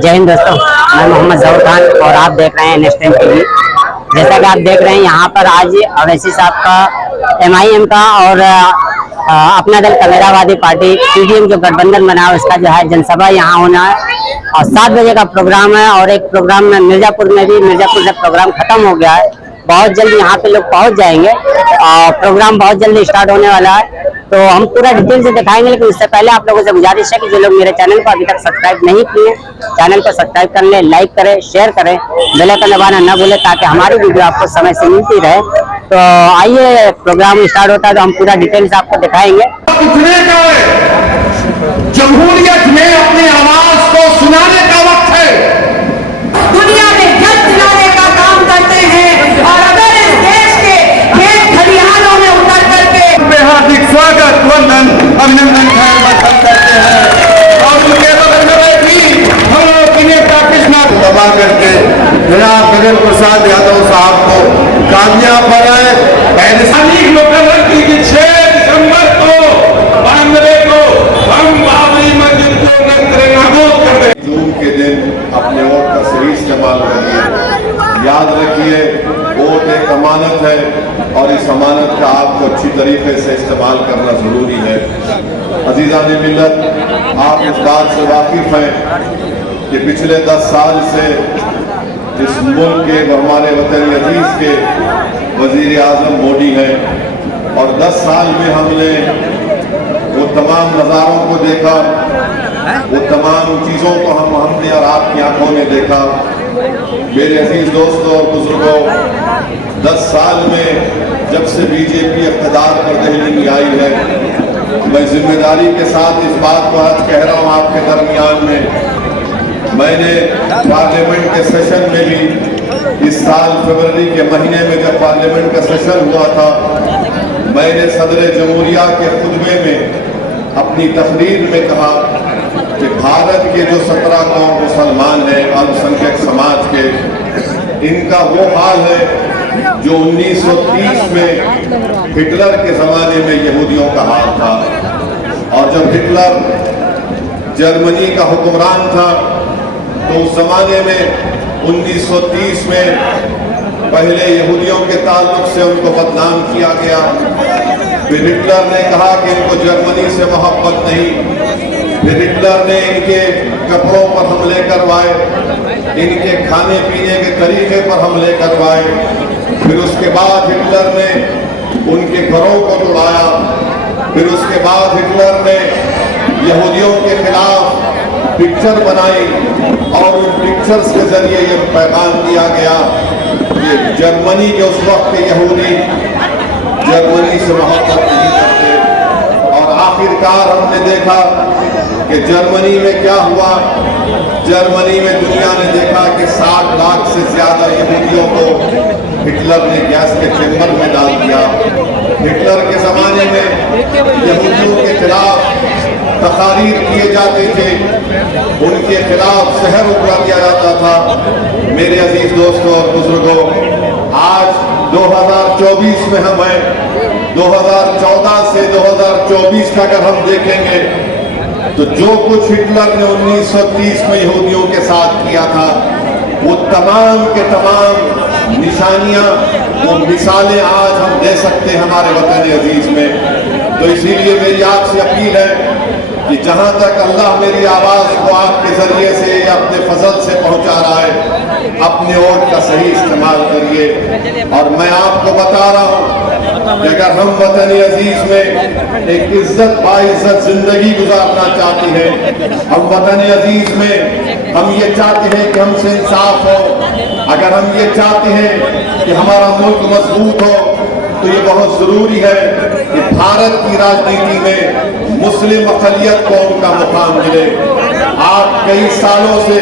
जय हिंद दोस्तों, मैं मोहम्मद जहूर खान और आप देख रहे हैं नेशनल टीवी। जैसा कि आप देख रहे हैं यहाँ पर आज अवैसी साहब का MIM का और अपना दल कमेरावादी पार्टी PDM जो गठबंधन बना है उसका जो है जनसभा यहाँ होना है और 7 बजे का प्रोग्राम है। और एक प्रोग्राम में मिर्जापुर में भी, मिर्जापुर से प्रोग्राम खत्म हो गया है, बहुत जल्द यहाँ पे लोग पहुँच जाएंगे और प्रोग्राम बहुत जल्द स्टार्ट होने वाला है। तो हम पूरा डिटेल से दिखाएंगे, लेकिन उससे पहले आप लोगों से गुजारिश है कि जो लोग मेरे चैनल को अभी तक सब्सक्राइब नहीं किए, चैनल को सब्सक्राइब कर लें, लाइक करें, शेयर करें, बेल आइकन दबाना न भूलें ताकि हमारी वीडियो आपको समय से मिलती रहे। तो आइए, प्रोग्राम स्टार्ट होता है तो हम पूरा डिटेल से आपको दिखाएंगे। जमहूरियत में अपनी आवाज को सुनाने का वक्त है। दुनिया में जग दिलाने का काम करते हैं और अगर इस देश के खेत खलिहानों में उतर करके हार्दिक स्वागत, वंदन, अभिनंदन, खैर मदद करते हैं और उनके बगल में बैठी हम लोग की नेता कृष्णा दबा करके जनाब गगन प्रसाद यादव साहब को कामयाब बनाए। मुकर्रर की 6 दिसंबर को 92 को हम बाबरी मस्जिद को नज़र-ए-नाबूद कर दें। जून के दिन अपने वोट का सही इस्तेमाल करिए। याद रखिए, वोट एक अमानत है और इस अमानत का आपको अच्छी तरीके से इस्तेमाल करना जरूरी है। अजीज़ान मिल्लत, आप इस बात से वाकिफ हैं कि पिछले 10 साल से इस मुल्क के, हमारे वतन अजीज के वजीर आजम मोदी हैं और 10 साल में हमने वो तमाम नज़ारों को देखा, वो तमाम चीज़ों को हमने और आपकी आंखों ने देखा। मेरे अजीज दोस्तों और बुजुर्गों, 10 साल में जब से बीजेपी इक़्तिदार पर दिल्ली में आई है, मैं जिम्मेदारी के साथ इस बात को आज कह रहा हूँ आपके दरमियान में। मैंने पार्लियामेंट के सेशन में भी इस साल फरवरी के महीने में जब पार्लियामेंट का सेशन हुआ था, मैंने सदर जमहूरिया के खुतबे में अपनी तकरीर में कहा कि भारत के जो 17 करोड़ मुसलमान हैं अल्पसंख्यक समाज के, इनका वो हाल है जो 1930 में हिटलर के ज़माने में यहूदियों का हाल था। और जब हिटलर जर्मनी का हुक्मरान था तो उस जमाने में 1930 में पहले यहूदियों के ताल्लुक से उनको बदनाम किया गया। फिर हिटलर ने कहा कि इनको जर्मनी से मोहब्बत नहीं। फिर हिटलर ने इनके कपड़ों पर हमले करवाए, इनके खाने पीने के तरीके पर हमले करवाए। फिर उसके बाद हिटलर ने उनके घरों को तोड़ाया। फिर उसके बाद हिटलर ने यहूदियों के खिलाफ पिक्चर बनाई और उन पिक्चर्स के जरिए ये पैगाम दिया गया कि जर्मनी के उस वक्त के यहूदी जर्मनी से मोहब्बत नहीं करते। और आखिरकार हमने देखा कि जर्मनी में क्या हुआ। जर्मनी में दुनिया ने देखा कि 60 लाख से ज्यादा यहूदियों को हिटलर ने गैस के चेंबर में डाल दिया। हिटलर के ज़माने में यहूदियों के खिलाफ तकारीर किए जाते थे, उनके खिलाफ शहर उगला दिया जाता था। मेरे अजीज दोस्तों और बुजुर्गों, आज 2024 में हम हैं। 2014 से 2024 का अगर हम देखेंगे तो जो कुछ हिटलर ने 1930 में यहूदियों के साथ किया था, वो तमाम के तमाम निशानियां, वो मिसालें आज हम दे सकते हैं हमारे वतन अजीज में। तो इसीलिए मेरी आपसे अपील है कि जहां तक अल्लाह मेरी आवाज को आपके जरिए से या अपने फजल से पहुंचा रहा है, अपने वोट का सही इस्तेमाल करिए। और मैं आपको बता रहा हूं कि अगर हम वतन अजीज में एक इज्जत बाइज्जत जिंदगी गुजारना चाहते हैं, हम वतन अजीज में हम ये चाहते हैं कि हमसे इंसाफ हो, अगर हम ये चाहते हैं कि हमारा मुल्क मजबूत हो, तो ये बहुत जरूरी है कि भारत की राजनीति में मुस्लिम अक़लियत को उनका मुकाम मिले। आप कई सालों से,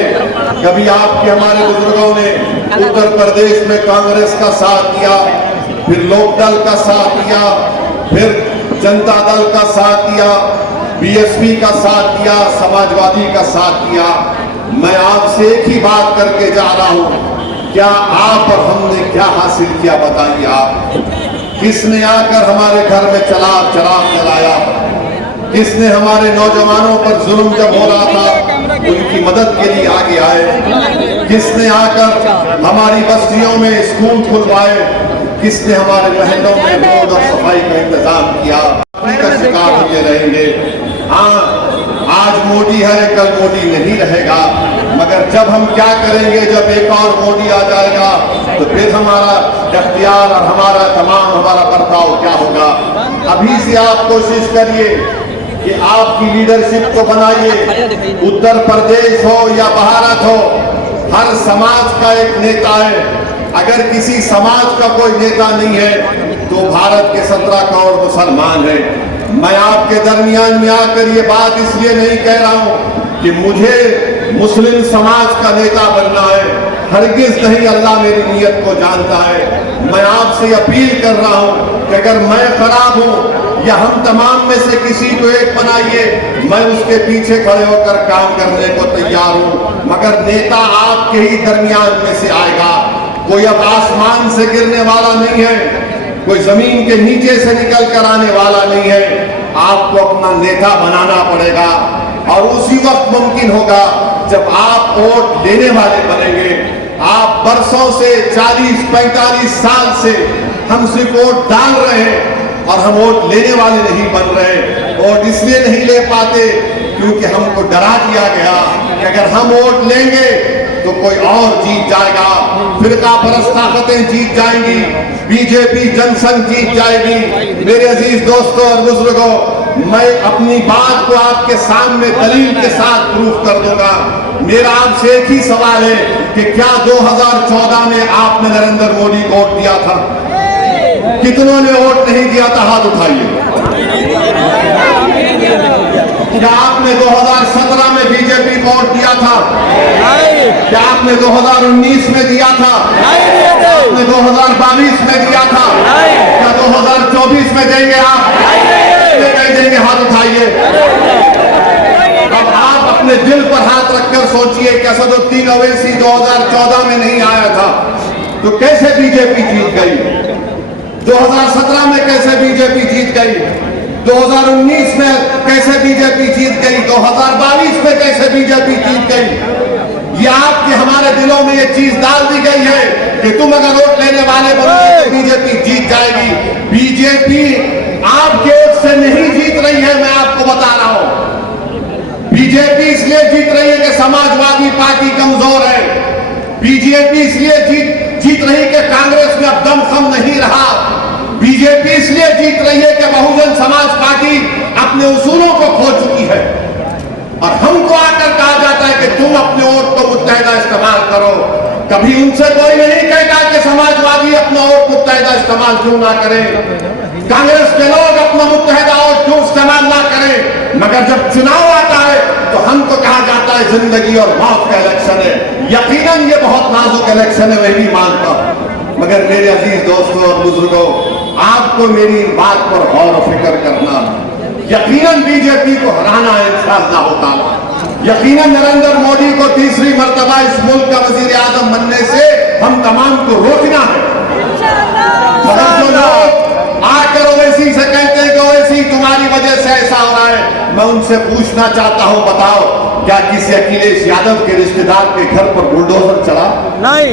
कभी आपके हमारे बुजुर्गों ने उत्तर प्रदेश में कांग्रेस का साथ दिया, फिर लोकदल का साथ दिया, फिर जनता दल का साथ दिया, BSP का साथ दिया, समाजवादी का साथ दिया। मैं आपसे एक ही बात करके जा रहा हूं, क्या आप और हमने क्या हासिल किया बताइए आप। किसने आकर हमारे घर में चराग जलाया? किसने हमारे नौजवानों पर जुल्म जब हो रहा था उनकी मदद के लिए आगे आए, किसने आकर हमारी बस्तियों में स्कूल खुलवाए, किसने हमारे महलों में रोड और सफाई का इंतजाम किया, का शिकार होते रहेंगे। हाँ, आज मोदी है, कल मोदी नहीं रहेगा, मगर जब हम क्या करेंगे, जब एक और मोदी आ जाएगा तो फिर हमारा इख्तियार और हमारा बर्ताव क्या होगा। अभी से आप कोशिश करिए कि आपकी लीडरशिप को बनाइए। उत्तर प्रदेश हो या भारत हो, हर समाज का एक नेता है। अगर किसी समाज का कोई नेता नहीं है तो भारत के 17 करोड़ मुसलमान हैं। मैं आपके दरमियान में आकर ये बात इसलिए नहीं कह रहा हूं कि मुझे मुस्लिम समाज का नेता बनना है, हरगिज नहीं। अल्लाह मेरी नीयत को जानता है। मैं आपसे अपील कर रहा हूं कि अगर मैं खराब हूं या हम तमाम में से किसी को एक बनाइए, मैं उसके पीछे खड़े होकर काम करने को तैयार हूं, मगर नेता आपके ही दरमियान में से आएगा। कोई अब आसमान से गिरने वाला नहीं है, कोई जमीन के नीचे से निकल कर आने वाला नहीं है। आपको अपना नेता बनाना पड़ेगा और उसी वक्त मुमकिन होगा जब आप वोट लेने वाले बनेंगे। आप बरसों से 40-45 साल से हम सिर्फ वोट डाल रहे हैं और हम वोट लेने वाले नहीं बन रहे। वोट इसलिए नहीं ले पाते क्योंकि हमको डरा दिया गया कि अगर हम वोट लेंगे तो कोई और जीत जाएगा, फिरका परस्त ताकतें जीत जाएंगी, बीजेपी जनसंघ जीत जाएगी। मेरे अजीज दोस्तों और बुजुर्गों, मैं अपनी बात को आपके सामने दलील के साथ प्रूफ कर दूंगा। मेरा आपसे एक ही सवाल है कि क्या 2014 में आपने नरेंद्र मोदी को वोट दिया था? कितनों ने वोट नहीं दिया था? हाथ उठाइए। क्या आपने 2017 में बीजेपी को वोट दिया था? क्या आपने 2019 में दिया था? आपने 2022 में दिया था? क्या 2024 में देंगे आप? नहीं देंगे, हाथ उठाइए। अब आप अपने दिल पर हाथ रखकर सोचिए कि असदुद्दीन ओवैसी 2014 में नहीं आया था तो कैसे बीजेपी जीत गई? 2017 में कैसे बीजेपी जीत गई? 2019 में कैसे बीजेपी जीत गई? 2022 में कैसे बीजेपी जीत गई? ये आपके हमारे दिलों में ये चीज डाल दी गई है कि तुम अगर वोट लेने वाले बनोगे तो बीजेपी जीत जाएगी। बीजेपी आपके वोट से नहीं जीत रही है, मैं आपको बता रहा हूं। बीजेपी इसलिए जीत रही है कि समाजवादी पार्टी कमजोर है। बीजेपी इसलिए जीत रही कि कांग्रेस में अब दमखम नहीं रहा। बीजेपी इसलिए जीत रही है कि बहुजन समाज पार्टी अपने उसूलों को खो चुकी है और हमको आकर कहा जाता है कि तुम अपने वोट को मुत्तहिदा इस्तेमाल करो। कभी उनसे कोई नहीं कहता कि समाजवादी अपना वोट मुत्तहिदा इस्तेमाल क्यों ना करें, कांग्रेस के लोग अपना मुत्तहिदा वोट क्यों इस्तेमाल ना करें। मगर जब चुनाव आता है तो हमको कहा जाता है जिंदगी और मौत का इलेक्शन है। यकीनन ये बहुत नाजुक इलेक्शन है, मैं भी मानता हूं, मगर मेरे अजीज दोस्तों और बुजुर्गों, आपको मेरी बात पर गौर और फिक्र करना। यकीनन बीजेपी को हराना है इंशाअल्लाह ताला। यकीनन नरेंद्र मोदी को तीसरी मर्तबा इस मुल्क का वजीर आजम बनने से हम तमाम को रोकना है। मगर जो लोग आकर ओवैसी से कहते हैं कि ओवैसी तुम्हारी वजह से ऐसा हो रहा है, मैं उनसे पूछना चाहता हूं, बताओ क्या किसी अखिलेश यादव के रिश्तेदार के घर पर बुलडोजर चला? नहीं।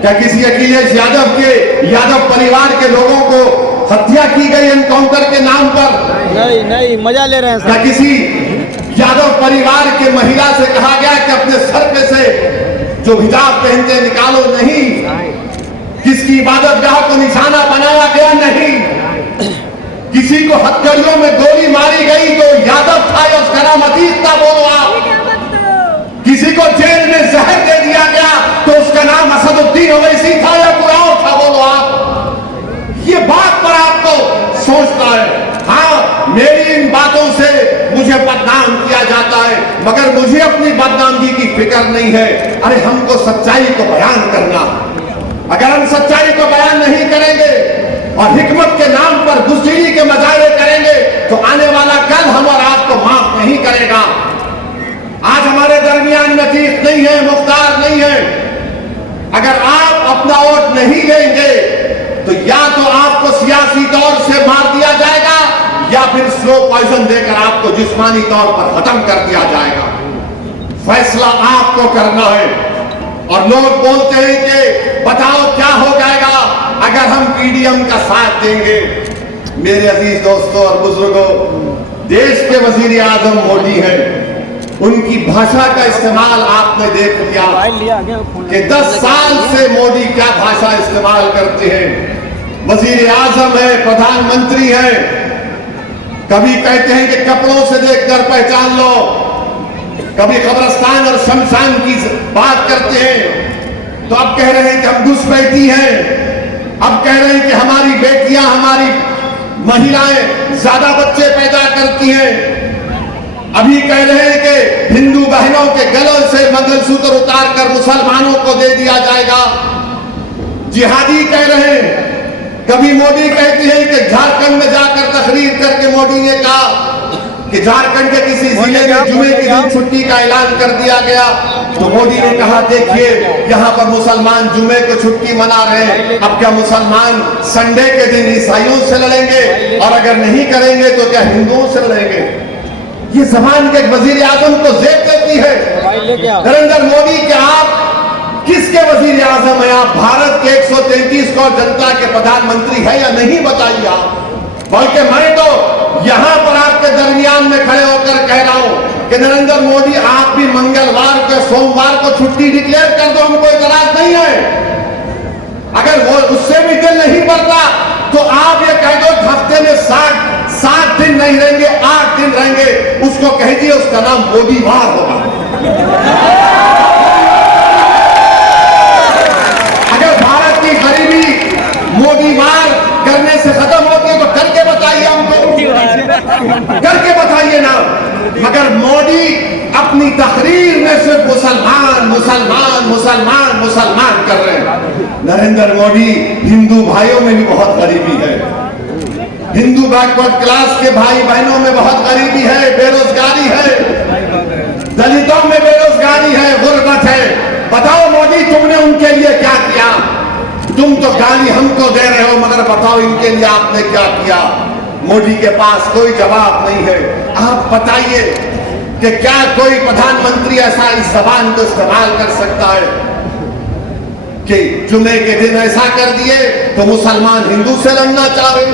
क्या किसी अखिलेश यादव के यादव परिवार के लोगों को हत्या की गई एनकाउंटर के नाम पर? नहीं, मजा ले रहे हैं। क्या किसी यादव परिवार के महिला से कहा गया कि अपने सर पे से जो हिजाब पहनते निकालो? नहीं। किसकी इबादत गाह को निशाना बनाया गया? नहीं। किसी को हथकड़ियों में गोली मारी गई तो यादव था या उसका नाम अतीत था? बोलो आप। किसी को जेल में जहर दे दिया गया तो उसका नाम असदुद्दीन ओवैसी था या कोई और था? बोलो आप। ये बात पर आपको सोचना है। हाँ, मेरी इन बातों से मुझे बदनाम किया जाता है, मगर मुझे अपनी बदनामी की फिक्र नहीं है। अरे हमको सच्चाई को बयान करना। अगर हम सच्चाई को बयान नहीं करेंगे और हिकमत के नाम पर बुज़दिली के मजारे करेंगे तो आने वाला कल हम और आपको माफ नहीं करेगा। आज हमारे दरमियान नतीज नहीं है, मुख्तार नहीं है। अगर आप अपना वोट नहीं देंगे तो या तो आपको सियासी तौर से मार दिया जाएगा या फिर स्लो पॉइजन देकर आपको जिस्मानी तौर पर खत्म कर दिया जाएगा। फैसला आपको करना है। और लोग बोलते हैं कि बताओ क्या हो जाएगा अगर हम पीडीएम का साथ देंगे। मेरे अजीज दोस्तों और बुजुर्गों, देश के वजीर आजम मोदी हैं, उनकी भाषा का इस्तेमाल आपने देख लिया कि 10 साल से मोदी क्या भाषा इस्तेमाल करते हैं। वजीर आजम है, प्रधानमंत्री है, कभी कहते हैं कि कपड़ों से देखकर पहचान लो, कभी कब्रिस्तान और शमशान की बात करते हैं, तो अब कह रहे हैं कि हम घुसपैठी हैं, अब कह रहे हैं कि हमारी बेटियां, हमारी महिलाएं ज्यादा बच्चे पैदा करती हैं, अभी कह रहे हैं कि हिंदू बहनों के गलों से मंगलसूत्र उतार कर मुसलमानों को दे दिया जाएगा, जिहादी कह रहे हैं। कभी मोदी कहते हैं कि झारखंड में जाकर तकरीर करके मोदी ने कहा कि झारखंड के किसी जिले में जुमे के दिन छुट्टी का ऐलान कर दिया गया, तो मोदी ने कहा देखिए यहाँ पर मुसलमान जुमे को छुट्टी मना रहे हैं, अब क्या मुसलमान संडे के दिन ईसाइयों से लड़ेंगे, और अगर नहीं करेंगे तो क्या हिंदुओं से लड़ेंगे। ये जबान के वजीर आजम को जेब देती है। नरेंद्र मोदी क्या आप किसके वजीर आजम है? आप भारत के 133 करोड़ जनता के प्रधानमंत्री है या नहीं, बताइए आप। बल्कि मैं तो यहां पर आपके दरमियान में खड़े होकर कह रहा हूं कि नरेंद्र मोदी आप भी मंगलवार को, सोमवार को छुट्टी डिक्लेयर कर दो, हमको इतराज नहीं है। अगर वो उससे भी दिल नहीं भरता तो आप ये कह दो हफ्ते में 7 दिन नहीं रहेंगे, 8 दिन रहेंगे, उसको कह दिए उसका नाम मोदीवार होगा। अगर भारत की गरीबी मोदीवार करने से खत्म होती है तो करके बताइए हमको, करके बताइए ना। मगर मोदी अपनी तकरीर में सिर्फ मुसलमान मुसलमान मुसलमान मुसलमान कर रहे हैं। नरेंद्र मोदी, हिंदू भाइयों में भी बहुत गरीबी है, हिंदू बैकवर्ड क्लास के भाई बहनों में बहुत गरीबी है, बेरोजगारी है, दलितों में बेरोजगारी है, गुर्बत है। बताओ मोदी तुमने उनके लिए क्या किया? तुम तो गाली हमको दे रहे हो, मगर बताओ इनके लिए आपने क्या किया? मोदी के पास कोई जवाब नहीं है। आप बताइए कि क्या कोई प्रधानमंत्री ऐसा इस जबान को इस्तेमाल कर सकता है कि जुमे के दिन ऐसा कर दिए तो मुसलमान हिंदू से लड़ना चाह रहे,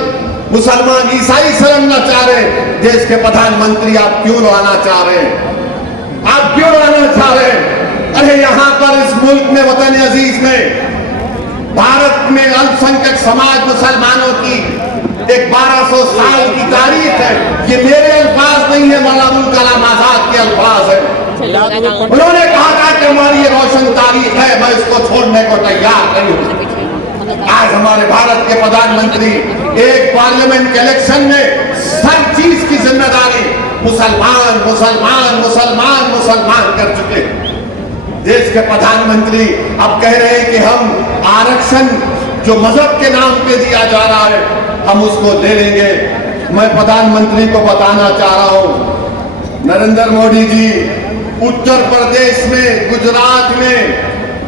मुसलमान ईसाई से लड़ना चाह रहे। देश के प्रधानमंत्री आप क्यों लाना चाह रहे हैं? आप क्यों लाना चाह रहे हैं? अरे यहां पर इस मुल्क में, वतन अजीज में, भारत में अल्पसंख्यक समाज मुसलमानों की एक 1200 साल की तारीख है। ये मेरे अल्फाज नहीं है, मौलाना अबुल कलाम आजाद के अल्फाज है। उन्होंने कहा था कि हमारी ये रोशन तारीख है, मैं इसको छोड़ने को तैयार नहीं हूं। आज हमारे भारत के प्रधानमंत्री एक पार्लियामेंट के इलेक्शन में हर चीज की जिम्मेदारी मुसलमान मुसलमान मुसलमान मुसलमान कर चुके। देश के प्रधानमंत्री अब कह रहे हैं कि हम आरक्षण जो मजहब के नाम पे दिया जा रहा है हम उसको ले लेंगे। मैं प्रधानमंत्री को बताना चाह रहा हूं, नरेंद्र मोदी जी, उत्तर प्रदेश में, गुजरात में,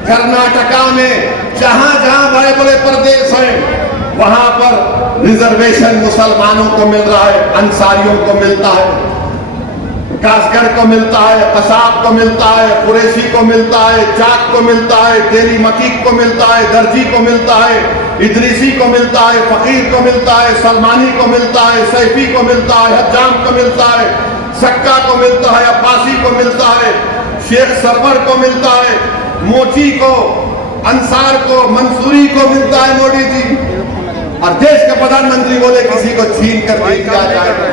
कर्नाटका में, जहां जहां बड़े बड़े प्रदेश हैं वहां पर रिजर्वेशन मुसलमानों को मिल रहा है, अंसारियों को मिलता है, कासगढ़ को मिलता है, कसाब को मिलता है, कुरैशी को मिलता है, चाक को मिलता है, तेली मकीक को मिलता है, दर्जी को मिलता है, इदरीसी को मिलता है, फकीर को मिलता है, सलमानी को मिलता है, सैफी को मिलता है, हज्जाम को मिलता है, सक्का को मिलता है, अब्बासी को मिलता है, शेख सरवर को मिलता है, मोची को, अंसार को, मंसूरी को मिलता है मोदी जी। और देश के प्रधानमंत्री बोले किसी को छीन कर दे दिया जाएगा।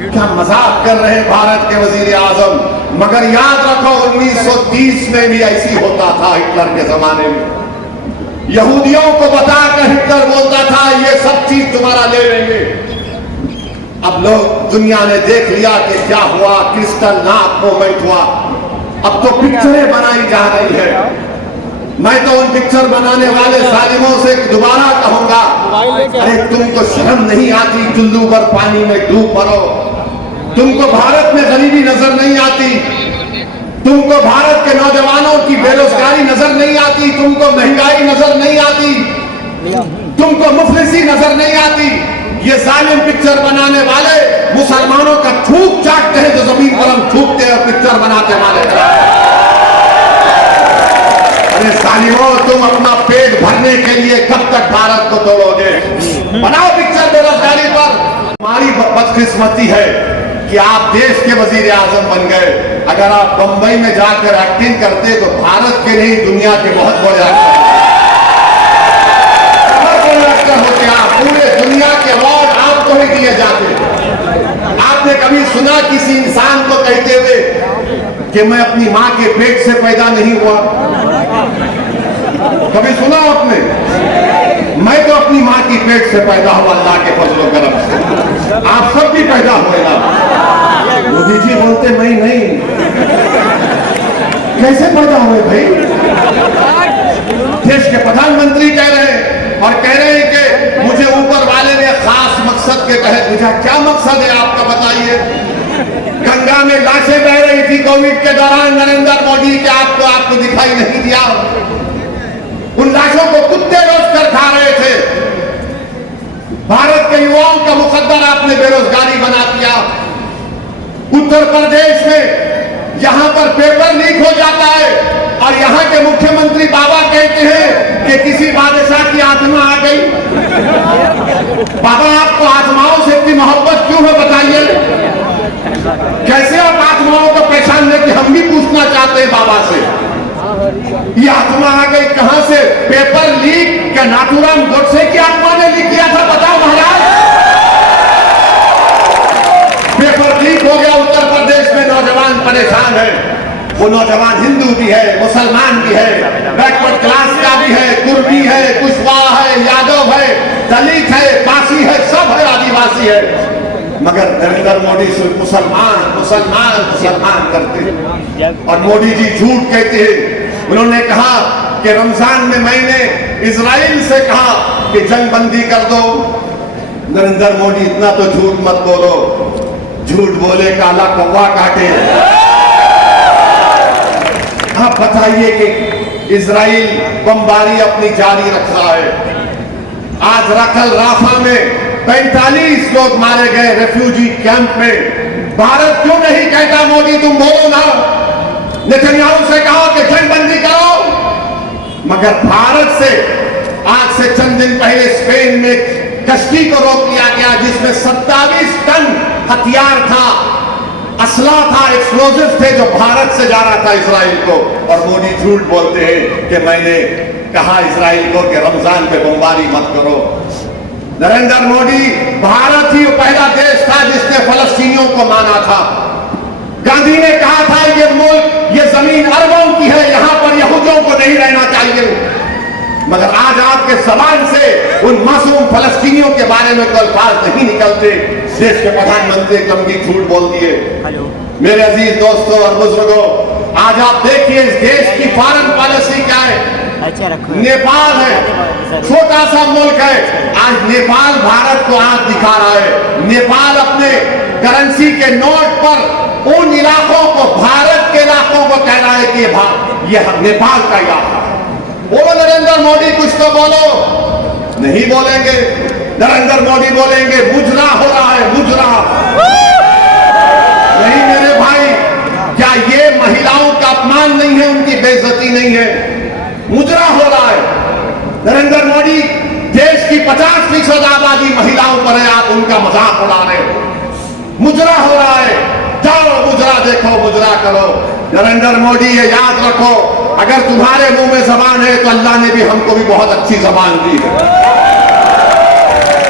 क्या मजाक कर रहे हैं भारत के वजीर आजम। मगर याद रखो 1930 में भी ऐसी होता था, हिटलर के जमाने में यहूदियों को बताकर हिटलर बोलता था ये सब चीज तुम्हारा ले लेंगे। अब लोग, दुनिया ने देख लिया कि क्या हुआ, क्रिस्टल नाक मोमेंट हुआ। अब तो पिक्चरें बनाई जा रही है। मैं तो उन पिक्चर बनाने वाले जालिमों से दोबारा कहूंगा, अरे तुमको शर्म नहीं आती? चुल्लू पर पानी में डूब मरो। तुमको भारत में गरीबी नजर नहीं आती? तुमको भारत के नौजवानों की बेरोजगारी नजर नहीं आती? तुमको महंगाई नजर नहीं आती? तुमको मुफलिसी नजर नहीं आती? ये जालिम पिक्चर बनाने वाले मुसलमानों का थूक चाटते हैं जो जमीन पर हम थूकते हैं, पिक्चर बनाते हमारे। अरे सालियों, तुम अपना पेट भरने के लिए कब तक भारत को तोड़ोगे? बनाओ पिक्चर बेरोजगारी पर। हमारी बदकिस्मती है कि आप देश के वजीर आजम बन गए। अगर आप बंबई में जाकर एक्टिंग करते तो भारत के नहीं दुनिया के बहुत बड़े एक्टर होते। आप पूरे दुनिया के अवार्ड आपको ही दिए जाते। आपने कभी सुना किसी इंसान को कहते हुए कि मैं अपनी मां के पेट से पैदा नहीं हुआ? कभी सुना आपने? मैं तो अपनी मां की पेट से पैदा हुआ अल्लाह के फजल करम से। आप सब भी पैदा हुए ना? मोदी जी बोलते मैं नहीं। कैसे पैदा हुए भाई? देश के प्रधानमंत्री कह रहे हैं और कह रहे हैं कि मुझे ऊपर वाले ने खास मकसद के तहत भेजा। क्या मकसद है आपका बताइए? गंगा में लाशें बह रही थी कोविड के दौरान, नरेंद्र मोदी के आपको दिखाई नहीं दिया? उन लाशों को कुत्ते रोज कर खा रहे थे। भारत के युवाओं का मुकद्दर आपने बेरोजगारी बना दिया। उत्तर प्रदेश में यहां पर पेपर लीक हो जाता है और यहां के मुख्यमंत्री बाबा कहते हैं कि किसी बादशाह की आत्मा आ गई। बाबा, आपको आत्माओं से इतनी मोहब्बत क्यों है बताइए? कैसे आप आत्माओं को पहचान लेते? हम भी पूछना चाहते हैं बाबा से। ये आत्मा आ गई कहां से? पेपर लीक क्या नाथूराम गोडसे की आत्मा ने लीक किया था? बताओ महाराज। पेपर लीक हो गया उत्तर प्रदेश में, नौजवान परेशान है। वो नौजवान हिंदू भी है, मुसलमान भी है, बैकवर्ड क्लास का भी है, कुर्मी है, कुशवाहा है, यादव है, दलित है, पासी है, सब है, आदिवासी है। मगर नरेंद्र मोदी सिर्फ मुसलमान मुसलमान मुसलमान करते और मोदी जी झूठ कहते हैं। उन्होंने कहा कि रमजान में मैंने इजराइल से कहा कि जंग बंदी कर दो। नरेंद्र मोदी, इतना तो झूठ मत बोलो। झूठ बोले काला कौवा काटे। आप बताइए कि इजराइल बमबारी अपनी जारी रख रहा है। आज रखल राफा में 45 लोग मारे गए रेफ्यूजी कैंप में। भारत क्यों नहीं कहता मोदी तुम बोलो ना? नेतन्याहू से कहो कि जंग बंदी करो। मगर भारत से आज से चंद दिन पहले स्पेन में कश्ती को रोक लिया गया जिसमें 27 टन हथियार था, असला था, एक्सप्लोजिव थे जो भारत से जा रहा था इजराइल को। और मोदी झूठ बोलते हैं कि मैंने कहा इजराइल को कि रमजान पे बमबारी मत करो। नरेंद्र मोदी, भारत ही पहला देश था जिसने फलस्तीनियों को माना था। गांधी ने कहा था ये मुल्क, ये जमीन अरबों की है, यहां पर यहूदियों को नहीं रहना चाहिए। मगर आज आपके जबान से उन मासूम फलस्तीनियों के बारे में कोई अल्फाज नहीं निकलते। देश के प्रधानमंत्री लंबी झूठ बोल दिए। मेरे अजीज दोस्तों और बुजुर्गों, आज आप देखिए इस देश की फॉरेन पॉलिसी क्या है। नेपाल है, छोटा सा मुल्क है। आज नेपाल भारत को आंख दिखा रहा है। नेपाल अपने करेंसी के नोट पर उन इलाकों को, भारत के इलाकों को कह रहा है कि ये नेपाल का इलाका है। बोलो नरेंद्र मोदी, कुछ तो बोलो। नहीं बोलेंगे। नरेंद्र मोदी बोलेंगे मुजरा हो रहा है, मुजरा। नहीं मेरे भाई, क्या ये महिलाओं का अपमान नहीं है, उनकी बेइज्जती नहीं है? मुजरा हो रहा है। नरेंद्र मोदी, देश की 50% आबादी महिलाओं पर है, आप उनका मजाक उड़ा रहे हो। मुजरा हो रहा है। जाओ मुजरा देखो, मुजरा करो। नरेंद्र मोदी, ये याद रखो, अगर तुम्हारे मुंह में जबान है तो अल्लाह ने भी हमको भी बहुत अच्छी जबान दी है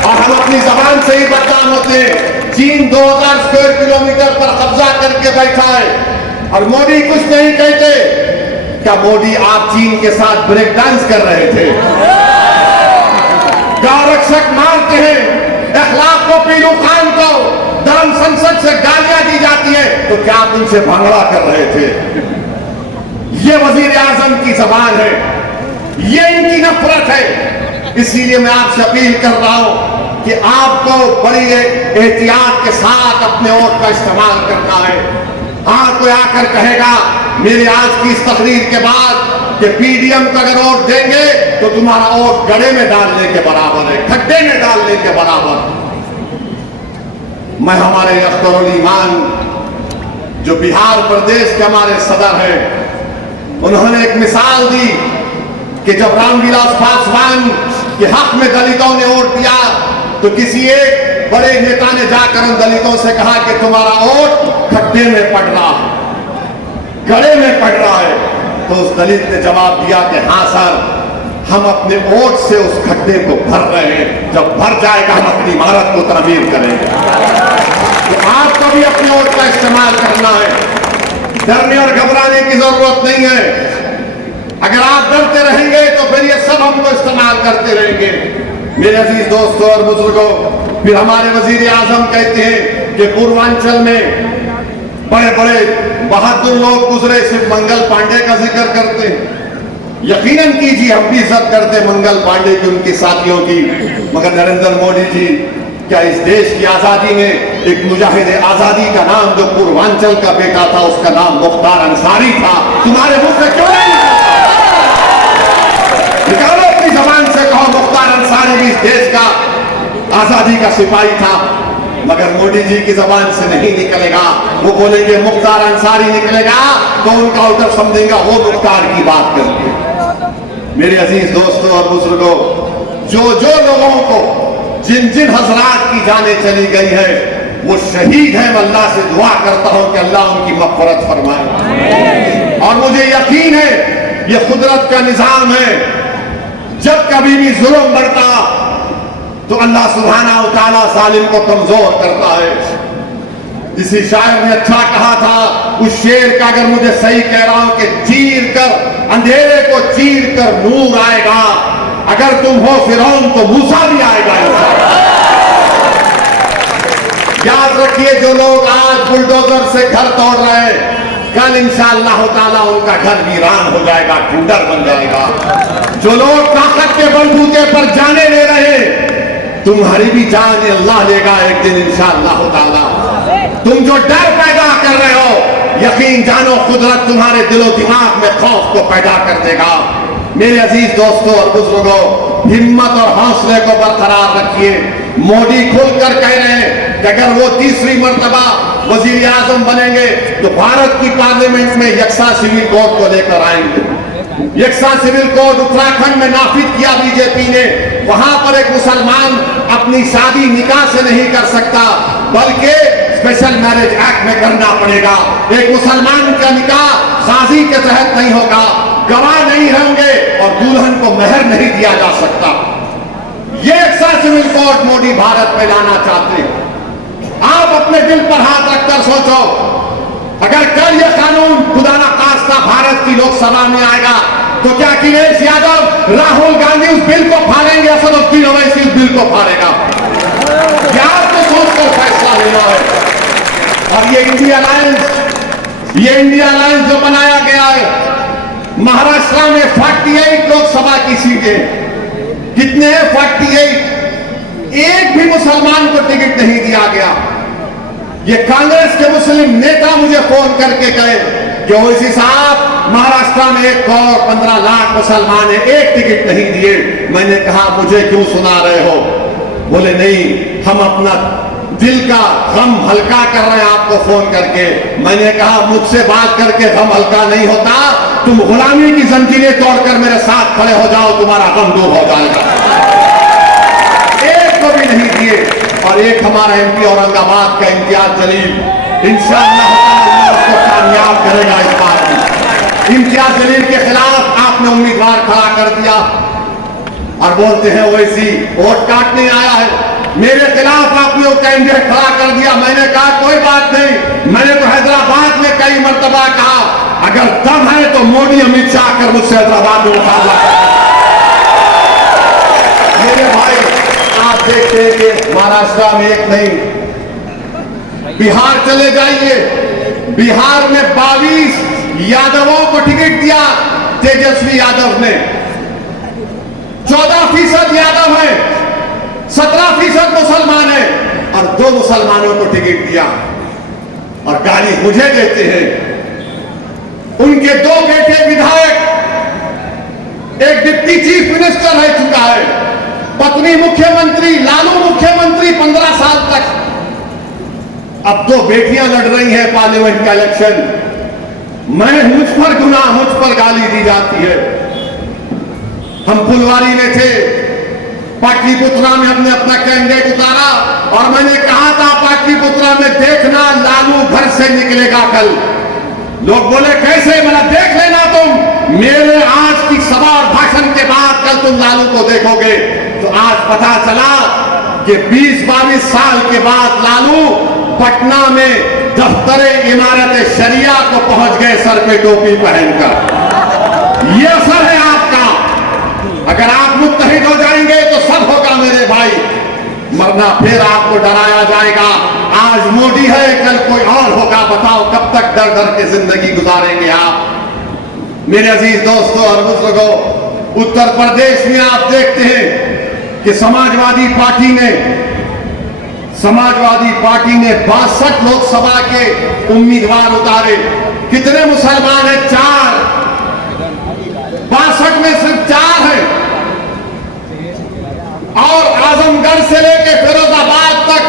और हम अपनी जबान से ही बदनाम होते हैं। चीन 2000 स्क्वायर किलोमीटर पर कब्जा करके बैठा है और मोदी कुछ नहीं कहते। क्या मोदी, आप चीन के साथ ब्रेक डांस कर रहे थे? गौरक्षक मारते हैं अखलाक को, पीलू खान को, धर्म संसद से गालियां दी जाती है, तो क्या आप उनसे भांगड़ा कर रहे थे? ये वजीर आजम की जबान है, ये इनकी नफरत है। इसीलिए मैं आपसे अपील कर रहा हूं कि आपको बड़ी एहतियात के साथ अपने वोट का इस्तेमाल करना है। हाँ, कोई आकर कहेगा मेरे आज की इस तकरीर के बाद कि पीडीएम को अगर वोट देंगे तो तुम्हारा वोट गड्ढे में डालने के बराबर है, खड्डे में डालने के बराबर। मैं हमारे अख्तरुल ईमान जो बिहार प्रदेश के हमारे सदर हैं, उन्होंने एक मिसाल दी कि जब रामविलास पासवान के हक में दलितों ने वोट दिया तो किसी एक बड़े नेता ने जाकर उन दलितों से कहा कि तुम्हारा वोट खड्डे में पड़ रहा है, गड़े में पड़ रहा है। तो उस दलित ने जवाब दिया कि हाँ सर, हम अपने वोट से उस खड्डे को भर रहे हैं, जब भर जाएगा हम अपनी इमारत को तामीर करेंगे। तो आपको भी अपने वोट का इस्तेमाल करना है, डरने और घबराने की जरूरत नहीं है। अगर आप डरते रहेंगे तो फिर ये सब हमको इस्तेमाल करते रहेंगे। मेरे अजीज दोस्तों और बुजुर्गों, फिर हमारे वजीर आजम कहते हैं कि पूर्वांचल में बड़े बड़े बहादुर लोग गुजरे, सिर्फ मंगल पांडे का जिक्र करते हैं। यकीनन कीजिए, हम भी इज्जत करते मंगल पांडे की, उनके साथियों की, मगर नरेंद्र मोदी जी, क्या इस देश की आजादी में एक मुजाहिद आजादी का नाम जो पूर्वांचल का बेटा था, उसका नाम मुख्तार अंसारी था? तुम्हारे मुंह से क्यों नहीं निकालो? अपनी जबान से कहो मुख्तार अंसारी भी इस देश का आजादी का सिपाही था। मगर मोदी जी की जबान से नहीं निकलेगा। वो बोलेंगे मुख्तार अंसारी निकलेगा तो उनका उधर समझेगा वो मुख्तार की बात करते हैं। मेरे अजीज दोस्तों और बुजुर्गों, जो जो लोगों को जिन जिन हजरात की जाने चली गई है वो शहीद है, मैं अल्लाह से दुआ करता हूं कि अल्लाह उनकी मग़फ़िरत फरमाए। और मुझे यकीन है ये कुदरत का निजाम है, जब कभी भी जुल्म बढ़ता तो अल्लाह सुब्हानहू व तआला जालिम को कमजोर करता है। किसी शायर ने अच्छा कहा था, उस शेर का अगर मुझे सही कह रहा हूं, कि चीर कर अंधेरे को चीर कर नूर आएगा, अगर तुम हो फिरौन तो मूसा भी आएगा। याद रखिए, जो लोग आज बुलडोजर से घर तोड़ रहे हैं, कल इंशाअल्लाह ताला उनका घर वीरान हो जाएगा, खंडर बन जाएगा। जो लोग ताकत के बलबूते पर जाने ले रहे हैं, तुम्हारी भी जान अल्लाह लेगा एक दिन इंशाअल्लाह ताला। तुम जो डर पैदा कर रहे हो, यकीन जानो कुदरत तुम्हारे दिलो दिमाग में खौफ को पैदा कर देगा। मेरे अजीज दोस्तों और बुजुर्गों, हिम्मत और हौसले को बरकरार रखिए। मोदी खुलकर कह रहे हैं कि अगर वो तीसरी मर्तबा वजीर आजम बनेंगे तो भारत की पार्लियामेंट में यकसा सिविल कोड को लेकर आएंगे। यकसा सिविल कोड उत्तराखंड में नाफिज किया बीजेपी ने। वहां पर एक मुसलमान अपनी शादी निकाह से नहीं कर सकता, बल्कि स्पेशल मैरिज एक्ट में करना पड़ेगा। एक मुसलमान का निकाह शादी के तहत नहीं होगा, गवाह नहीं होंगे और दुल्हन को मेहर नहीं दिया जा सकता। ये यकसा सिविल कोड मोदी भारत में लाना चाहते हैं। आप अपने दिल पर हाथ रखकर सोचो, अगर कल ये कानून खुदा न खास्ता भारत की लोकसभा में आएगा तो क्या अखिलेश यादव, राहुल गांधी उस बिल को फाड़ेंगे? असदुद्दीन ओवैसी उस बिल को फाड़ेगा? याद तो सोचकर फैसला लेना है। और ये इंडिया अलायंस जो बनाया गया है, महाराष्ट्र में 48 लोकसभा की सीटें, कितने हैं? 48। एक भी मुसलमान को टिकट नहीं दिया गया। ये कांग्रेस के मुस्लिम नेता मुझे फोन करके कहे कि ओवैसी साहब, महाराष्ट्र में 1 करोड़ 15 लाख मुसलमान है, एक टिकट नहीं दिए। मैंने कहा मुझे क्यों सुना रहे हो? बोले नहीं, हम अपना दिल का गम हल्का कर रहे हैं आपको फोन करके। मैंने कहा मुझसे बात करके गम हल्का नहीं होता, तुम गुलामी की जंजीरें तोड़कर मेरे साथ खड़े हो जाओ, तुम्हारा गम दूर हो जाएगा। एक को भी नहीं दिए। और एक हमारा एमपी औरंगाबाद का इम्तियाज जलील, इंशाअल्लाह उसको कामयाब करेगा इस बात में। इम्तियाज जलील के खिलाफ आपने उम्मीदवार खड़ा कर दिया और बोलते हैं ओवैसी वोट काटने आया है। मेरे खिलाफ आपने कैंडिडेट खड़ा कर दिया। मैंने कहा कोई बात नहीं, मैंने तो हैदराबाद में कई मर्तबा कहा, अगर दम है तो मोदी अमित शाह आकर मुझसे हैदराबाद में मुकाबला करें। मेरे भाई, आप देखते हैं कि महाराष्ट्र में एक नहीं, बिहार चले जाइए, बिहार में 22 यादवों को टिकट दिया तेजस्वी यादव ने। 14% यादव है, 17% मुसलमान है और 2 मुसलमानों को टिकट दिया और गाली मुझे देते हैं। उनके 2 बेटे विधायक, एक डिप्टी चीफ मिनिस्टर रह चुका है, पत्नी मुख्यमंत्री, लालू मुख्यमंत्री 15 साल तक। अब 2 बेटियां लड़ रही हैं पार्लियामेंट का इलेक्शन। मुझ पर गुनाह, मुझ पर गाली दी जाती है। हम फुलवारी में थे, पाटलिपुत्रा में हमने अपना कैंडिडेट उतारा और मैंने कहा था पाटलिपुत्रा में देखना लालू घर से निकलेगा कल। लोग बोले कैसे? मैंने देख लेना तुम, मेरे आज की सभा और भाषण के बाद कल तुम लालू को देखोगे। तो आज पता चला कि 20-22 साल के बाद लालू पटना में दफ्तरे इमारत शरिया को पहुंच गए सर पे टोपी पहनकर। ये असर है आपका। अगर आप मुत्तहिद हो जाएंगे तो सब होगा मेरे भाई, मरना फिर आपको डराया जाएगा। आज मोदी है, कल कोई और होगा। बताओ कब तक डर डर के जिंदगी गुजारेंगे आप। मेरे अजीज दोस्तों और बुजुर्गों, उत्तर प्रदेश में आप देखते हैं कि समाजवादी पार्टी ने 62 लोकसभा के उम्मीदवार उतारे। कितने मुसलमान हैं? 4। 62 में सिर्फ 4 हैं। और आजमगढ़ से लेकर फिरोजाबाद तक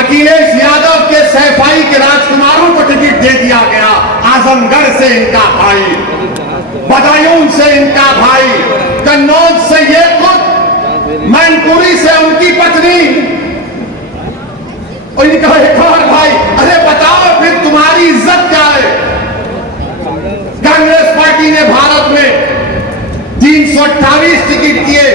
अखिलेश यादव के सैफाई के राजकुमारों को टिकट दे दिया गया। आजमगढ़ से इनका भाई, बदायूं से इनका भाई, कन्नौज से ये खुद, मैनपुरी से उनकी पत्नी और इनका एक और भाई। अरे बताओ फिर तुम्हारी इज्जत क्या है? कांग्रेस पार्टी ने भारत में 328 टिकट दिए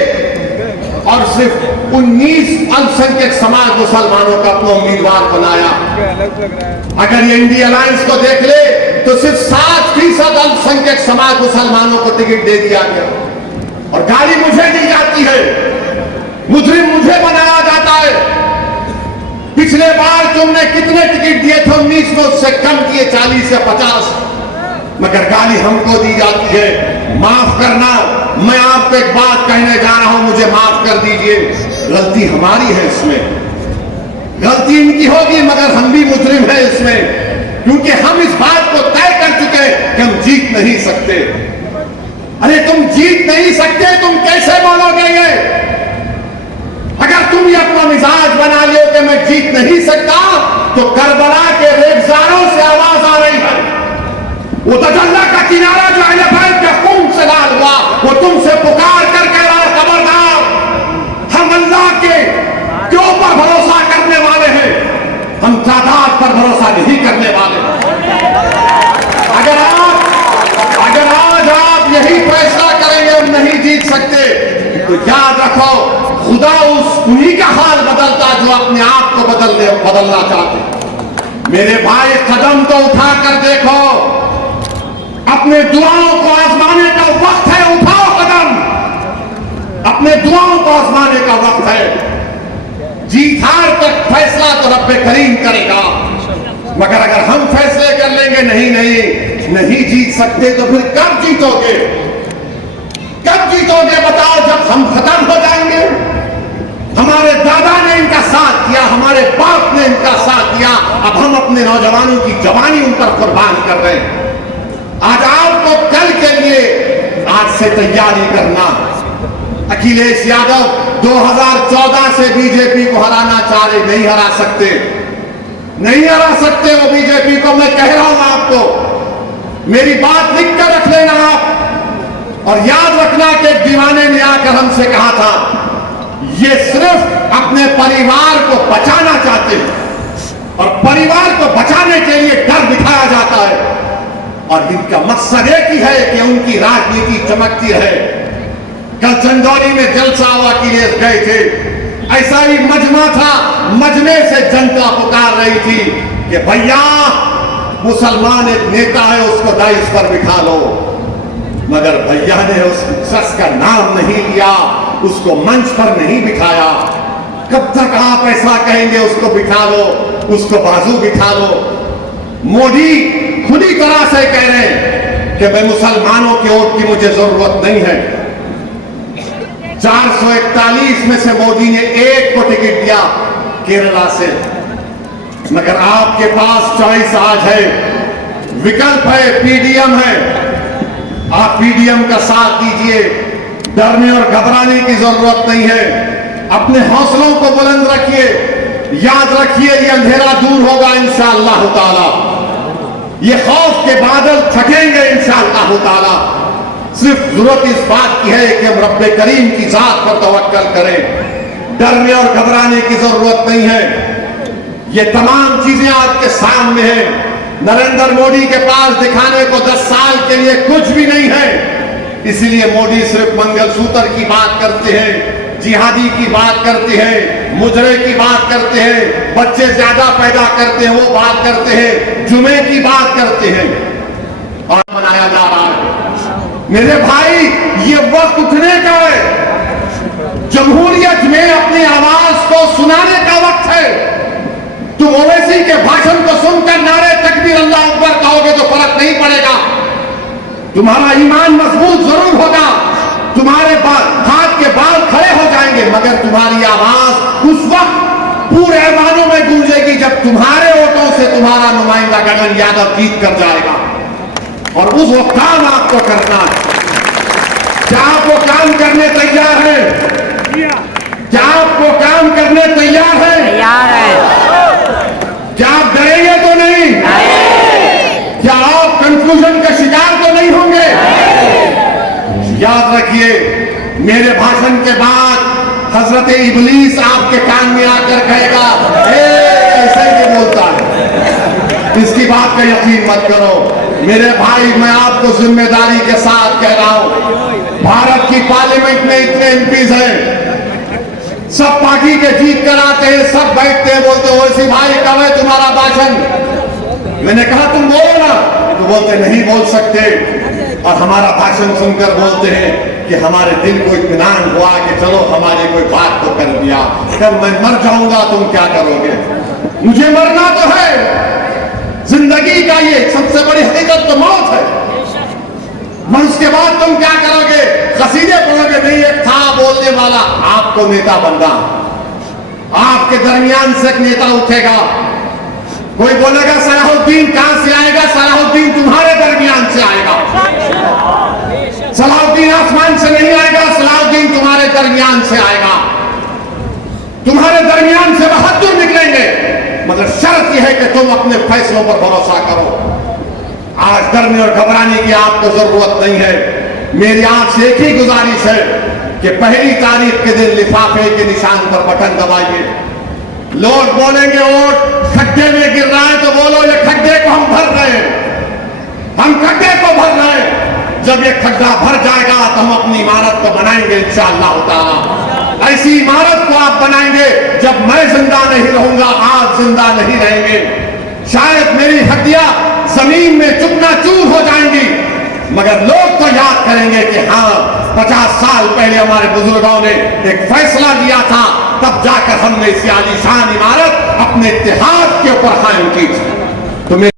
और सिर्फ 19 अल्पसंख्यक समाज मुसलमानों का अपना उम्मीदवार बनाया। अगर ये इंडिया अलायंस को देख ले तो सिर्फ 7% अल्पसंख्यक समाज मुसलमानों को टिकट दे दिया गया। और गाली मुझे दी जाती है, मुजरिम मुझे बनाया जाता है। पिछले बार तुमने कितने टिकट दिए थे? 19 में, उससे कम दिए, 40 या 50, मगर गाली हमको दी जाती है। माफ करना, मैं आपको एक बात कहने जा रहा हूं, मुझे माफ कर दीजिए। गलती हमारी है इसमें, गलती इनकी होगी, मगर हम भी मुजरिम हैं इसमें, क्योंकि हम इस बात को तय कर चुके हैं कि हम जीत नहीं सकते। अरे तुम जीत नहीं सकते, तुम कैसे बोलोगे ये? अगर तुम ये अपना मिजाज बना लो कि मैं जीत नहीं सकता, तो करबला के रेगिस्तानों से आवाज आ रही है। वो तजल्ला का किनारा जो अहले के खून से लाल हुआ, वो तुमसे पुकार कर कह रहा है खबरदार, हम अल्लाह के ऊपर भरोसा करने वाले हैं, हम तादाद पर भरोसा नहीं करने वाले। अगर आज आप यही फैसला करेंगे हम नहीं जीत सकते, तो याद रखो खुदा उन्हीं का हाल बदलता जो अपने आप को बदलना चाहते। मेरे भाई कदम तो उठा कर देखो, अपने दुआओं को आजमाने का वक्त है, उठाओ कदम, अपने दुआओं को आजमाने का वक्त है। जीत हार तक फैसला तो रब्बे करीम करेगा, मगर अगर हम फैसले कर लेंगे नहीं जीत सकते, तो फिर कब जीतोगे? कब जीतोगे बताओ? जब हम खत्म हो जाएंगे। हमारे दादा ने इनका साथ दिया, हमारे बाप ने इनका साथ दिया, अब हम अपने नौजवानों की जवानी उन पर कुर्बान कर रहे हैं। आज आपको कल के लिए आज से तैयारी करना। अखिलेश यादव 2014 से बीजेपी को हराना चाह रहे, नहीं हरा सकते, नहीं हरा सकते वो बीजेपी को। मैं कह रहा हूं आपको, मेरी बात लिख कर रख लेना आप, और याद रखना कि एक दीवाने ने आकर हमसे कहा था, ये सिर्फ अपने परिवार को बचाना चाहते हैं, और परिवार को बचाने के लिए डर दिखाया जाता है, और इनका मकसद एक ही है कि उनकी राजनीति चमकती रहे। कल चंदौली में जलसा हुआ अखिलेश गए थे, ऐसा ही मजमा था, मजमे से जनता पुकार रही थी कि भैया मुसलमान एक नेता है, उसको दाइश पर बिठा लो, मगर भैया ने उस शख्स का नाम नहीं लिया, उसको मंच पर नहीं बिठाया। कब तक आप ऐसा कहेंगे उसको बिठा लो, उसको बाजू बिठा लो? मोदी खुद ही तरह से कह रहे हैं कि मैं मुसलमानों की वोट की मुझे जरूरत नहीं है। 441 में से मोदी ने एक को टिकट दिया केरला से, मगर आपके पास चॉइस आज है, विकल्प है, पीडीएम है। आप पीडीएम का साथ दीजिए, डरने और घबराने की जरूरत नहीं है। अपने हौसलों को बुलंद रखिए, याद रखिए ये अंधेरा दूर होगा इंशाअल्लाह ताला, ये खौफ के बादल छटेंगे इंशाअल्लाह ताला। सिर्फ जरूरत इस बात की है कि हम रब्बे करीम की जात पर तवक्कल करें, डरने और घबराने की जरूरत नहीं है। ये तमाम चीजें आपके सामने हैं। नरेंद्र मोदी के पास दिखाने को 10 साल के लिए कुछ भी नहीं है, इसलिए मोदी सिर्फ मंगलसूत्र की बात करते हैं, जिहादी की बात करते हैं, मुजरे की बात करते हैं, बच्चे ज्यादा पैदा करते हैं वो बात करते हैं, जुमे की बात करते हैं और मनाया जा रहा है। मेरे भाई ये वक्त उठने का है, जमहूरियत में अपनी आवाज को सुनाने का वक्त है। तुम ओवैसी के भाषण को सुनकर नारे तकबीर अल्लाह अकबर कहोगे तो फर्क नहीं पड़ेगा, तुम्हारा ईमान मजबूत जरूर होगा, तुम्हारे हाथ के बाल खड़े हो जाएंगे, मगर तुम्हारी आवाज उस वक्त पूरे ऐवानों में गूंजेगी जब तुम्हारे वोटों से तुम्हारा नुमाइंदा गगन यादव जीत कर जाएगा। और उस वक्त काम आपको करना है। क्या आप वो काम करने तैयार हैं? क्या आप वो काम करने तैयार हैं? तैयार है। क्या आप डरेंगे तो नहीं? क्या आप कंफ्यूजन का शिकार तो नहीं होंगे? याद रखिए, मेरे भाषण के बाद हजरत इबलीस आपके कान में आकर कहेगा ऐसा ही नहीं बोलता है, इसकी बात का यकीन मत करो। मेरे भाई मैं आपको जिम्मेदारी के साथ कह रहा हूं, भारत की पार्लियामेंट में इतने एमपीज हैं, सब पार्टी के जीत कर आते हैं, सब बैठते हैं, बोलते हो ऐसी भाई कब है तुम्हारा भाषण? मैंने कहा तुम बोलो ना, तो बोलते नहीं बोल सकते, और हमारा भाषण सुनकर बोलते हैं कि हमारे दिल को इत्मीनान हुआ कि चलो हमारी कोई बात तो कर दिया, जब मैं मर जाऊंगा तुम क्या करोगे? मुझे मरना तो है, जिंदगी का ये सबसे बड़ी हकीकत तो मौत है, मर उसके बाद तुम क्या करोगे? कसीदे पढ़ोगे? नहीं, एक था बोलने वाला, आपको नेता बनना, आपके दरमियान से एक नेता उठेगा, कोई बोलेगा सलाहुद्दीन कहां से आएगा? सलाहुद्दीन तुम्हारे दरमियान से आएगा, सलाहुद्दीन आसमान से नहीं आएगा, सलाहुद्दीन तुम्हारे दरमियान से आएगा, तुम्हारे दरमियान से बहादुर निकलेंगे, मगर शर्त यह है कि तुम अपने फैसलों पर भरोसा करो। आज डरने और घबराने की आपको जरूरत नहीं है। मेरी आपसे एक ही गुजारिश है कि पहली तारीख के दिन लिफाफे के निशान पर बटन दबाइए। लोग बोलेंगे वोट खड्डे में गिर रहा है तो बोलो ये खड्डे को हम भर रहे हैं, हम खड्डे को भर रहे हैं। जब ये खड्डा भर जाएगा तो हम अपनी इमारत को बनाएंगे इंशाअल्लाह ताला। ऐसी इमारत को आप बनाएंगे जब मैं जिंदा नहीं रहूंगा, आप जिंदा नहीं रहेंगे। शायद मेरी हड्डियां जमीन में चूकना-चूर हो जाएंगी, मगर लोग तो याद करेंगे कि हाँ 50 साल पहले हमारे बुजुर्गों ने एक फैसला लिया था, तब जाकर हमने इस आलीशान इमारत अपने इत्तेहाद के ऊपर कायम की थी। तो